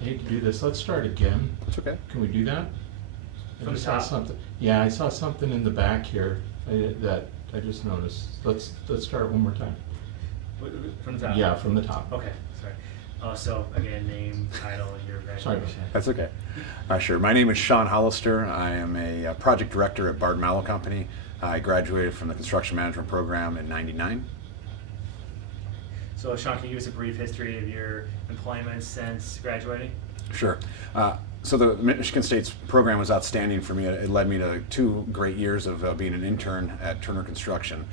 I hate to do this. Let's start again. That's okay. Can we do that? From I the saw top? something. Yeah, I saw something in the back here that I just noticed. Let's start one more time. From the top? Yeah, from the top. Okay, sorry. So again, name, title, your Sorry graduation. about That's okay. Sure. My name is Sean Hollister. I am a project director at Bard Mallow Company. I graduated from the construction management program in '99. So Sean, can you give us a brief history of your employment since graduating? Sure. So the Michigan State's program was outstanding for me. It led me to 2 great years of being an intern at Turner Construction.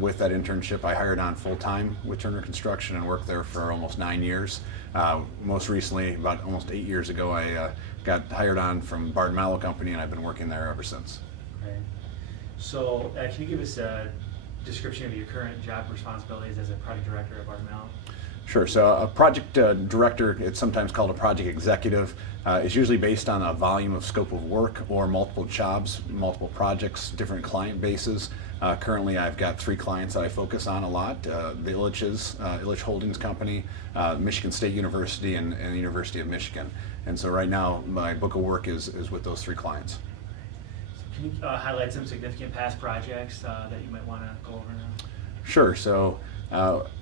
With that internship, I hired on full-time with Turner Construction and worked there for almost 9 years. Most recently, about almost 8 years ago, I got hired on from Bard Mallow Company, and I've been working there ever since. Okay. So can you give us a description of your current job responsibilities as a project director at Bard Mallow? Sure. So a project director, it's sometimes called a project executive, is usually based on a volume of scope of work or multiple jobs, multiple projects, different client bases. Currently, I've got 3 clients that I focus on a lot: the Illich Holdings Company, Michigan State University, and the University of Michigan. And so right now, my book of work is with those 3 clients. So can you highlight some significant past projects that you might want to go over now? Sure. So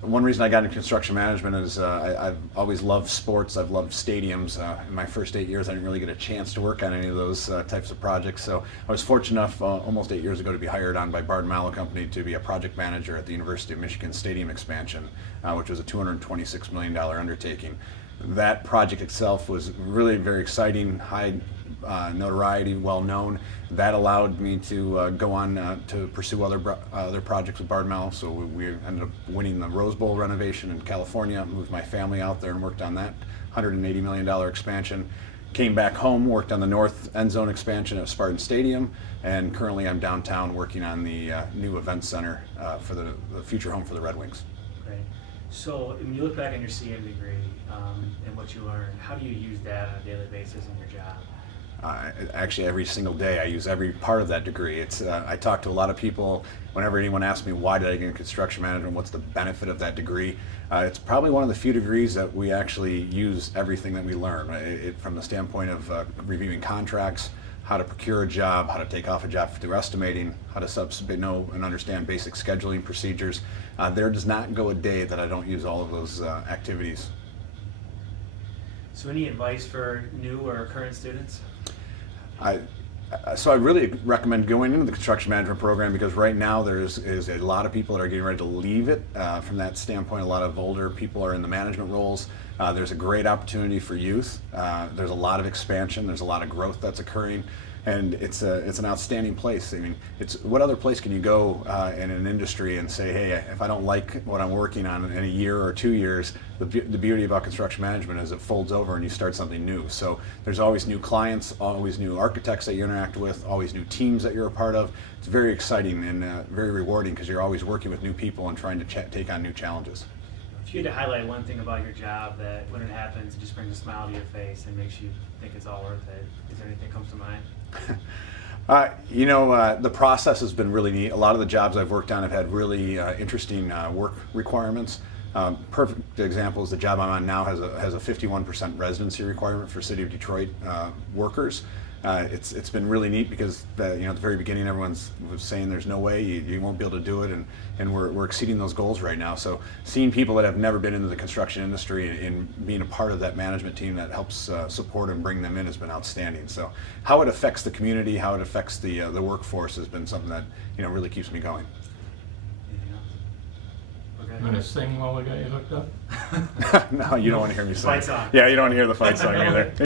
one reason I got into construction management is I've always loved sports. I've loved stadiums. In my first 8 years, I didn't really get a chance to work on any of those types of projects. So I was fortunate enough almost 8 years ago to be hired on by Bard Mallow Company to be a project manager at the University of Michigan Stadium expansion, which was a $226 million undertaking. That project itself was really very exciting, high notoriety, well known. That allowed me to go on to pursue other projects with Bard Mallow. So we ended up winning the Rose Bowl renovation in California, moved my family out there and worked on that $180 million expansion. Came back home, worked on the north end zone expansion at Spartan Stadium, and currently I'm downtown working on the new event center for the future home for the Red Wings. Great. So when you look back on your CM degree and what you learned, how do you use that on a daily basis in your job? Actually, every single day I use every part of that degree. I talk to a lot of people whenever anyone asks me why did I get into construction management, what's the benefit of that degree. It's probably one of the few degrees that we actually use everything that we learn, from the standpoint of reviewing contracts, how to procure a job, how to take off a job through estimating, how to know and understand basic scheduling procedures. There does not go a day that I don't use all of those activities. So any advice for new or current students? So I really recommend going into the construction management program because right now there is a lot of people that are getting ready to leave it. From that standpoint, a lot of older people are in the management roles. There's a great opportunity for youth. There's a lot of expansion. There's a lot of growth that's occurring. And it's an outstanding place. I mean, what other place can you go in an industry and say, hey, if I don't like what I'm working on in a year or 2 years, the beauty about construction management is it folds over and you start something new. So there's always new clients, always new architects that you interact with, always new teams that you're a part of. It's very exciting and very rewarding because you're always working with new people and trying to take on new challenges. If you had to highlight one thing about your job that when it happens, it just brings a smile to your face and makes you think it's all worth it, is there anything that comes to mind? The process has been really neat. A lot of the jobs I've worked on have had really interesting work requirements. Perfect example is the job I'm on now has a 51% residency requirement for City of Detroit workers. It's been really neat because at the very beginning everyone was saying there's no way you won't be able to do it, and we're exceeding those goals right now. So seeing people that have never been into the construction industry and being a part of that management team that helps support and bring them in has been outstanding. So how it affects the community, how it affects the workforce has been something that really keeps me going. Anything else? Okay. I'm gonna sing while we got you hooked up. No, you don't want to hear me sing. Fight song. Yeah, you don't want to hear the fight song either.